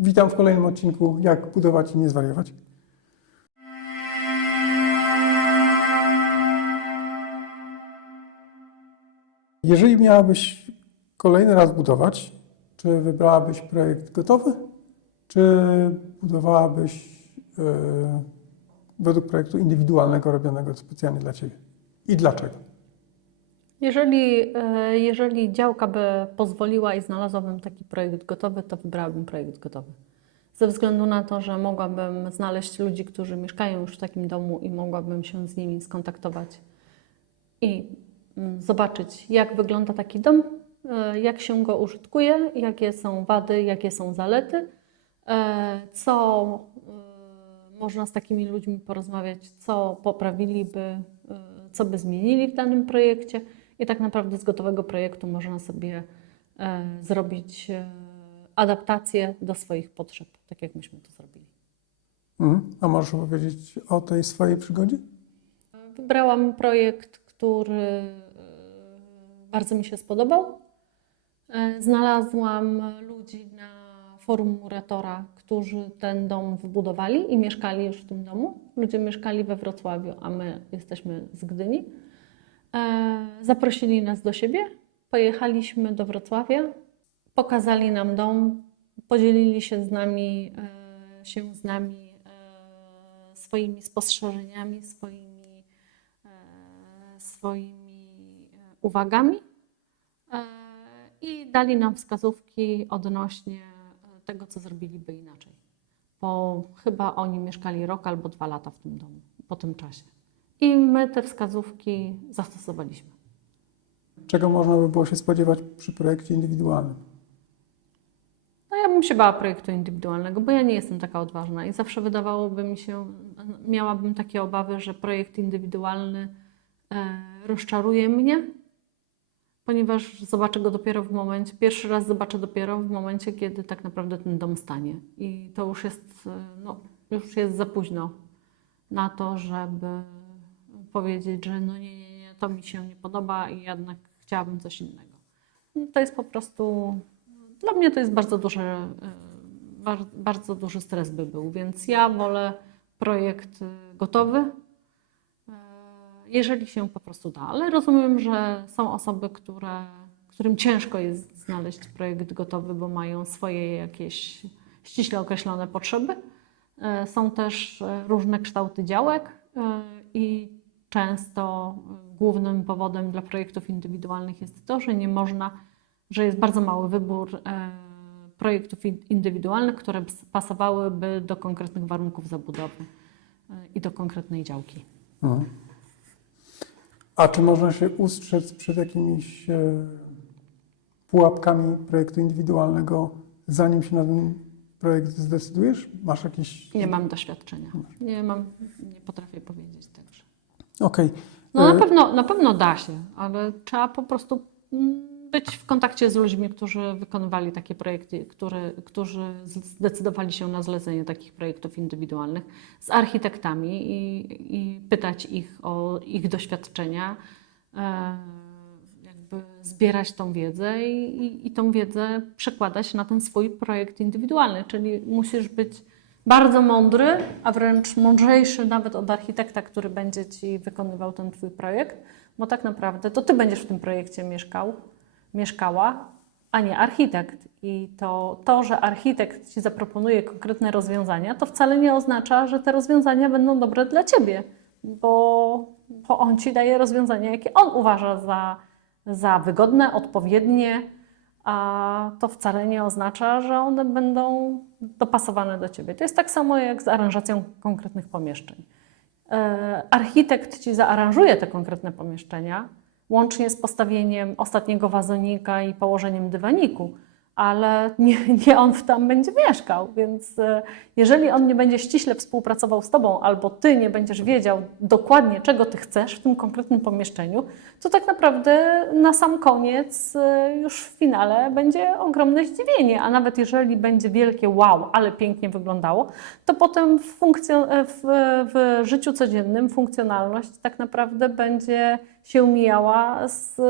Witam w kolejnym odcinku Jak budować i nie zwariować. Jeżeli miałabyś kolejny raz budować, czy wybrałabyś projekt gotowy, czy budowałabyś według projektu indywidualnego, robionego specjalnie dla Ciebie? I dlaczego? Jeżeli działka by pozwoliła i znalazłabym taki projekt gotowy, to wybrałabym projekt gotowy. Ze względu na to, że mogłabym znaleźć ludzi, którzy mieszkają już w takim domu i mogłabym się z nimi skontaktować i zobaczyć, jak wygląda taki dom, jak się go użytkuje, jakie są wady, jakie są zalety, co można z takimi ludźmi porozmawiać, co poprawiliby, co by zmienili w danym projekcie. I tak naprawdę z gotowego projektu można sobie zrobić adaptację do swoich potrzeb, tak jak myśmy to zrobili. A możesz opowiedzieć o tej swojej przygodzie? Wybrałam projekt, który bardzo mi się spodobał. Znalazłam ludzi na forum Muratora, którzy ten dom wybudowali i mieszkali już w tym domu. Ludzie mieszkali we Wrocławiu, a my jesteśmy z Gdyni. Zaprosili nas do siebie, pojechaliśmy do Wrocławia, pokazali nam dom, podzielili się z nami swoimi spostrzeżeniami, swoimi uwagami i dali nam wskazówki odnośnie tego, co zrobiliby inaczej. Bo chyba oni mieszkali rok albo 2 lata w tym domu po tym czasie. I my te wskazówki zastosowaliśmy. Czego można by było się spodziewać przy projekcie indywidualnym? No ja bym się bała projektu indywidualnego, bo ja nie jestem taka odważna i zawsze wydawałoby mi się, miałabym takie obawy, że projekt indywidualny rozczaruje mnie, ponieważ zobaczę go dopiero pierwszy raz zobaczę dopiero w momencie, kiedy tak naprawdę ten dom stanie. I to już jest za późno na to, żeby powiedzieć, że no nie, to mi się nie podoba i jednak chciałabym coś innego. To jest po prostu, dla mnie to jest bardzo duży stres by był, więc ja wolę projekt gotowy, jeżeli się po prostu da. Ale rozumiem, że są osoby, którym ciężko jest znaleźć projekt gotowy, bo mają swoje jakieś ściśle określone potrzeby. Są też różne kształty działek i często głównym powodem dla projektów indywidualnych jest to, że jest bardzo mały wybór projektów indywidualnych, które pasowałyby do konkretnych warunków zabudowy i do konkretnej działki. A czy można się ustrzec przed jakimiś pułapkami projektu indywidualnego, zanim się na ten projekt zdecydujesz? Masz jakieś... Nie mam doświadczenia. Nie potrafię powiedzieć także. Okej. No na pewno da się, ale trzeba po prostu być w kontakcie z ludźmi, którzy wykonywali takie projekty, którzy zdecydowali się na zlecenie takich projektów indywidualnych, z architektami i pytać ich o ich doświadczenia, jakby zbierać tą wiedzę i tą wiedzę przekładać na ten swój projekt indywidualny, czyli musisz być bardzo mądry, a wręcz mądrzejszy nawet od architekta, który będzie Ci wykonywał ten Twój projekt, bo tak naprawdę to Ty będziesz w tym projekcie mieszkała, a nie architekt. I to, że architekt Ci zaproponuje konkretne rozwiązania, to wcale nie oznacza, że te rozwiązania będą dobre dla Ciebie, bo on Ci daje rozwiązania, jakie on uważa za wygodne, odpowiednie, a to wcale nie oznacza, że one będą dopasowane do Ciebie. To jest tak samo jak z aranżacją konkretnych pomieszczeń. Architekt Ci zaaranżuje te konkretne pomieszczenia, łącznie z postawieniem ostatniego wazonika i położeniem dywaniku, ale nie on tam będzie mieszkał, więc jeżeli on nie będzie ściśle współpracował z Tobą albo Ty nie będziesz wiedział dokładnie, czego Ty chcesz w tym konkretnym pomieszczeniu, to tak naprawdę na sam koniec, już w finale będzie ogromne zdziwienie, a nawet jeżeli będzie wielkie wow, ale pięknie wyglądało, to potem w życiu codziennym funkcjonalność tak naprawdę będzie się mijała z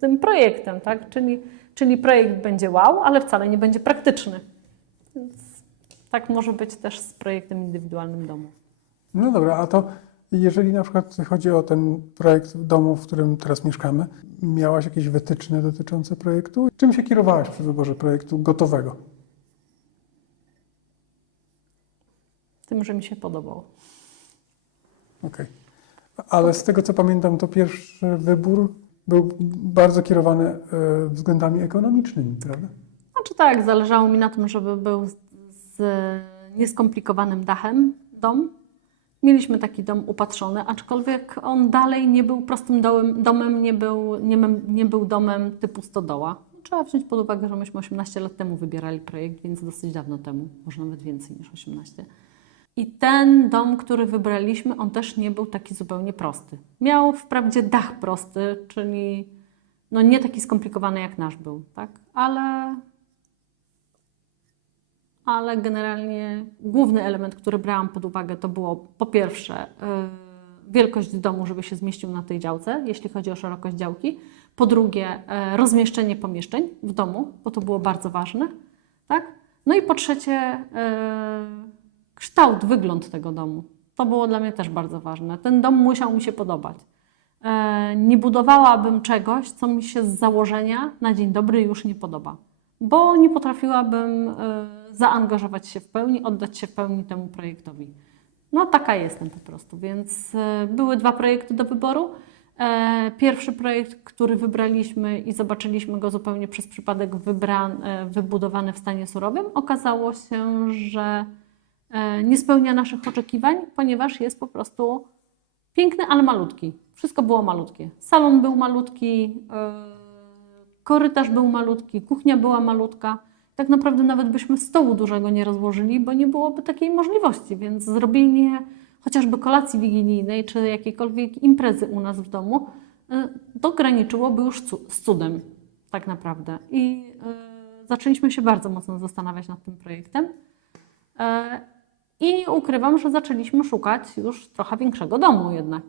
tym projektem, tak? Czyli projekt będzie wow, ale wcale nie będzie praktyczny. Więc Tak może być też z projektem indywidualnym domu. No dobra, a to jeżeli na przykład chodzi o ten projekt domu, w którym teraz mieszkamy, miałaś jakieś wytyczne dotyczące projektu? Czym się kierowałaś przy wyborze projektu gotowego? Tym, że mi się podobało. Okej. Ale z tego co pamiętam, to pierwszy wybór był bardzo kierowany względami ekonomicznymi, prawda? Znaczy tak, zależało mi na tym, żeby był z nieskomplikowanym dachem dom. Mieliśmy taki dom upatrzony, aczkolwiek on dalej nie był prostym domem, nie był domem typu stodoła. Trzeba wziąć pod uwagę, że myśmy 18 lat temu wybierali projekt, więc dosyć dawno temu, może nawet więcej niż 18. I ten dom, który wybraliśmy, on też nie był taki zupełnie prosty. Miał wprawdzie dach prosty, czyli no nie taki skomplikowany jak nasz był, tak? Ale generalnie główny element, który brałam pod uwagę, to było po pierwsze wielkość domu, żeby się zmieścił na tej działce, jeśli chodzi o szerokość działki. Po drugie rozmieszczenie pomieszczeń w domu, bo to było bardzo ważne, tak? No i po trzecie kształt, wygląd tego domu. To było dla mnie też bardzo ważne. Ten dom musiał mi się podobać. Nie budowałabym czegoś, co mi się z założenia na dzień dobry już nie podoba, bo nie potrafiłabym zaangażować się w pełni, oddać się w pełni temu projektowi. No taka jestem po prostu, więc były dwa projekty do wyboru. Pierwszy projekt, który wybraliśmy i zobaczyliśmy go zupełnie przez przypadek wybudowany w stanie surowym, okazało się, że nie spełnia naszych oczekiwań, ponieważ jest po prostu piękny, ale malutki. Wszystko było malutkie. Salon był malutki, korytarz był malutki, kuchnia była malutka. Tak naprawdę nawet byśmy stołu dużego nie rozłożyli, bo nie byłoby takiej możliwości, więc zrobienie chociażby kolacji wigilijnej czy jakiejkolwiek imprezy u nas w domu dograniczyłoby już z cudem tak naprawdę. I zaczęliśmy się bardzo mocno zastanawiać nad tym projektem. I nie ukrywam, że zaczęliśmy szukać już trochę większego domu jednak.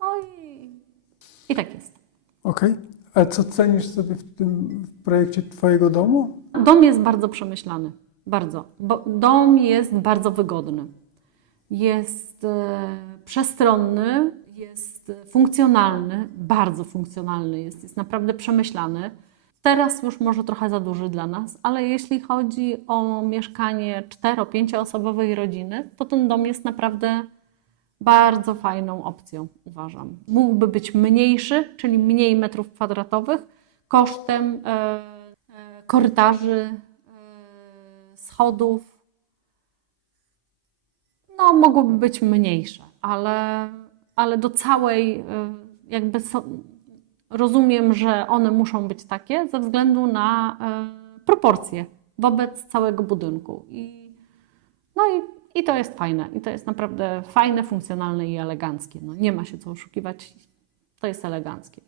No i tak jest. Okej. A co cenisz sobie w tym projekcie Twojego domu? Dom jest bardzo przemyślany. Bardzo. Bo dom jest bardzo wygodny. Jest przestronny, jest funkcjonalny, bardzo funkcjonalny jest naprawdę przemyślany. Teraz już może trochę za duży dla nas, ale jeśli chodzi o mieszkanie 4-5-osobowej rodziny, to ten dom jest naprawdę bardzo fajną opcją, uważam. Mógłby być mniejszy, czyli mniej metrów kwadratowych, kosztem korytarzy, schodów. No, mogłyby być mniejsze, ale do całej jakby rozumiem, że one muszą być takie ze względu na proporcje wobec całego budynku. I to jest fajne. I to jest naprawdę fajne, funkcjonalne i eleganckie. No, nie ma się co oszukiwać. To jest eleganckie.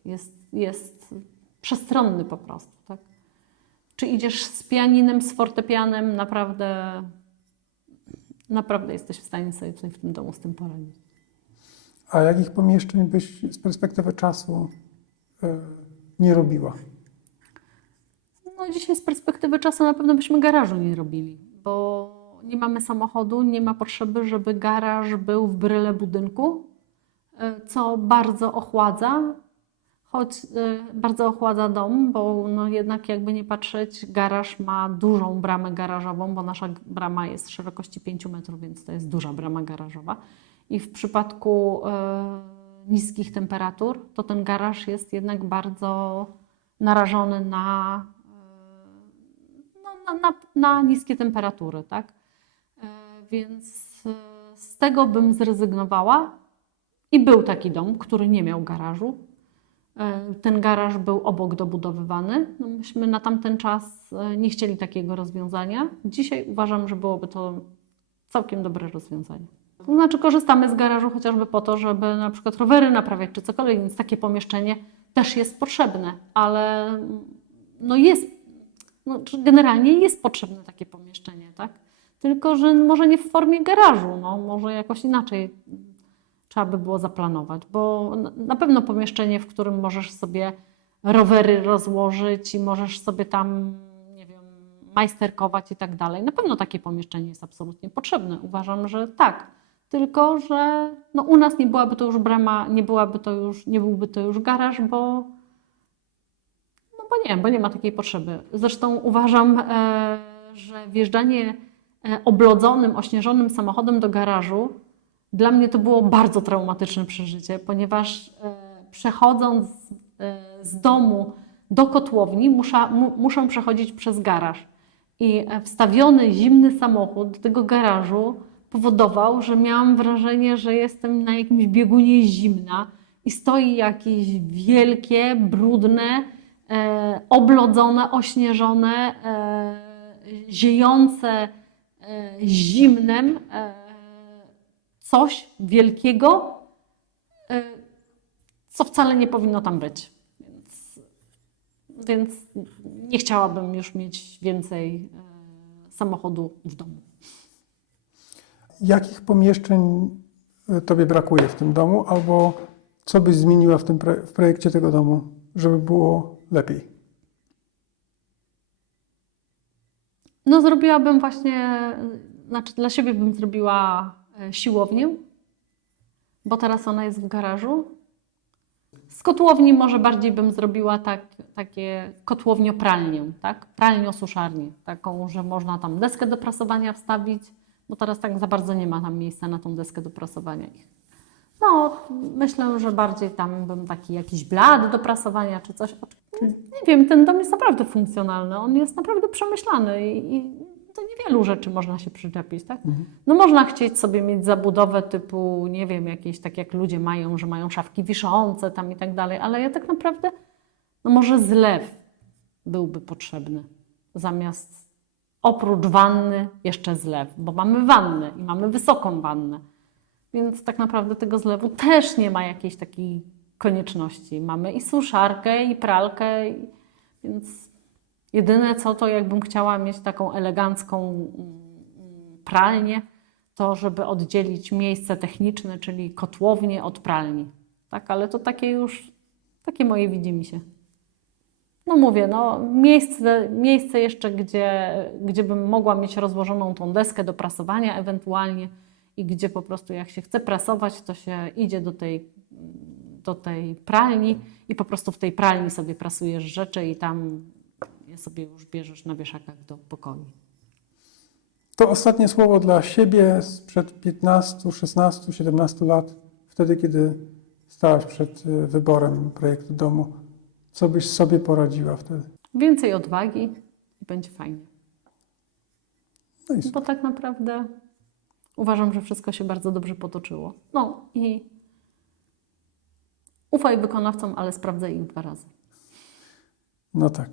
Jest przestronny po prostu. Tak? Czy idziesz z pianinem, z fortepianem, naprawdę jesteś w stanie sobie tutaj w tym domu z tym poradzić. A jakich pomieszczeń byś z perspektywy czasu nie robiła? No dzisiaj z perspektywy czasu na pewno byśmy garażu nie robili, bo nie mamy samochodu, nie ma potrzeby, żeby garaż był w bryle budynku, co bardzo ochładza, choć bardzo ochładza dom, bo no jednak jakby nie patrzeć, garaż ma dużą bramę garażową, bo nasza brama jest szerokości 5 metrów, więc to jest duża brama garażowa. I w przypadku niskich temperatur, to ten garaż jest jednak bardzo narażony na niskie temperatury, tak? Więc z tego bym zrezygnowała. I był taki dom, który nie miał garażu. Ten garaż był obok dobudowywany. No myśmy na tamten czas nie chcieli takiego rozwiązania. Dzisiaj uważam, że byłoby to całkiem dobre rozwiązanie. To znaczy korzystamy z garażu chociażby po to, żeby na przykład rowery naprawiać czy cokolwiek, więc takie pomieszczenie też jest potrzebne, ale generalnie jest potrzebne takie pomieszczenie, tak? Tylko że może nie w formie garażu, no, może jakoś inaczej trzeba by było zaplanować, bo na pewno pomieszczenie, w którym możesz sobie rowery rozłożyć i możesz sobie tam, nie wiem, majsterkować i tak dalej. Na pewno takie pomieszczenie jest absolutnie potrzebne. Uważam, że tak. Tylko, że no u nas nie byłaby to już brama, nie byłby to już garaż, bo bo nie ma takiej potrzeby. Zresztą uważam, że wjeżdżanie oblodzonym, ośnieżonym samochodem do garażu dla mnie to było bardzo traumatyczne przeżycie, ponieważ przechodząc z domu do kotłowni muszę przechodzić przez garaż. I wstawiony zimny samochód do tego garażu powodował, że miałam wrażenie, że jestem na jakimś biegunie zimna i stoi jakieś wielkie, brudne, oblodzone, ośnieżone, ziejące zimnem coś wielkiego, co wcale nie powinno tam być. Więc nie chciałabym już mieć więcej samochodu w domu. Jakich pomieszczeń Tobie brakuje w tym domu, albo co byś zmieniła w projekcie tego domu, żeby było lepiej? No zrobiłabym właśnie, znaczy dla siebie bym zrobiła siłownię, bo teraz ona jest w garażu. Z kotłowni może bardziej bym zrobiła takie kotłownio-pralnię, tak? Pralnio-suszarnię, taką, że można tam deskę do prasowania wstawić, bo teraz tak za bardzo nie ma tam miejsca na tą deskę do prasowania ich. No, myślę, że bardziej tam bym taki jakiś blad do prasowania czy coś. Nie wiem, ten dom jest naprawdę funkcjonalny, on jest naprawdę przemyślany i do niewielu rzeczy można się przyczepić, tak? No można chcieć sobie mieć zabudowę typu, nie wiem, jakieś tak jak ludzie mają, że mają szafki wiszące tam i tak dalej, ale ja tak naprawdę, no może zlew byłby potrzebny zamiast oprócz wanny jeszcze zlew, bo mamy wannę i mamy wysoką wannę. Więc tak naprawdę tego zlewu też nie ma jakiejś takiej konieczności. Mamy i suszarkę, i pralkę, więc jedyne co to jakbym chciała mieć taką elegancką pralnię, to żeby oddzielić miejsce techniczne, czyli kotłownię od pralni. Tak, ale to takie moje widzimisię. No mówię, no miejsce jeszcze, gdzie bym mogła mieć rozłożoną tą deskę do prasowania ewentualnie i gdzie po prostu jak się chce prasować, to się idzie do tej pralni i po prostu w tej pralni sobie prasujesz rzeczy i tam je sobie już bierzesz na wieszakach do pokoju. To ostatnie słowo dla siebie sprzed 15, 16, 17 lat, wtedy kiedy stałaś przed wyborem projektu domu. Co byś sobie poradziła wtedy? Więcej odwagi i będzie fajnie. No i Bo tak naprawdę uważam, że wszystko się bardzo dobrze potoczyło. No i ufaj wykonawcom, ale sprawdzaj ich 2 razy. No tak.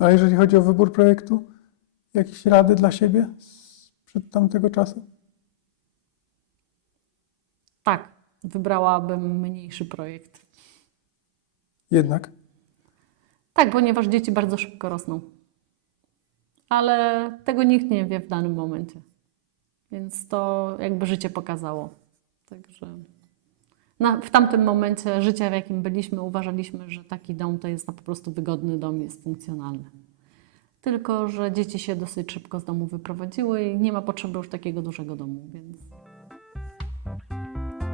A jeżeli chodzi o wybór projektu, jakieś rady dla siebie sprzed tamtego czasu? Tak, wybrałabym mniejszy projekt. Jednak. Tak, ponieważ dzieci bardzo szybko rosną. Ale tego nikt nie wie w danym momencie. Więc to jakby życie pokazało. Także w tamtym momencie życia, w jakim byliśmy, uważaliśmy, że taki dom to jest po prostu wygodny dom, jest funkcjonalny. Tylko że dzieci się dosyć szybko z domu wyprowadziły i nie ma potrzeby już takiego dużego domu. Więc...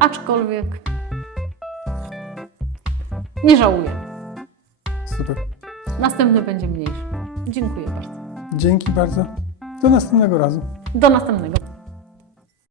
Aczkolwiek nie żałuję. Super. Następny będzie mniejszy. Dziękuję bardzo. Dzięki bardzo. Do następnego razu. Do następnego.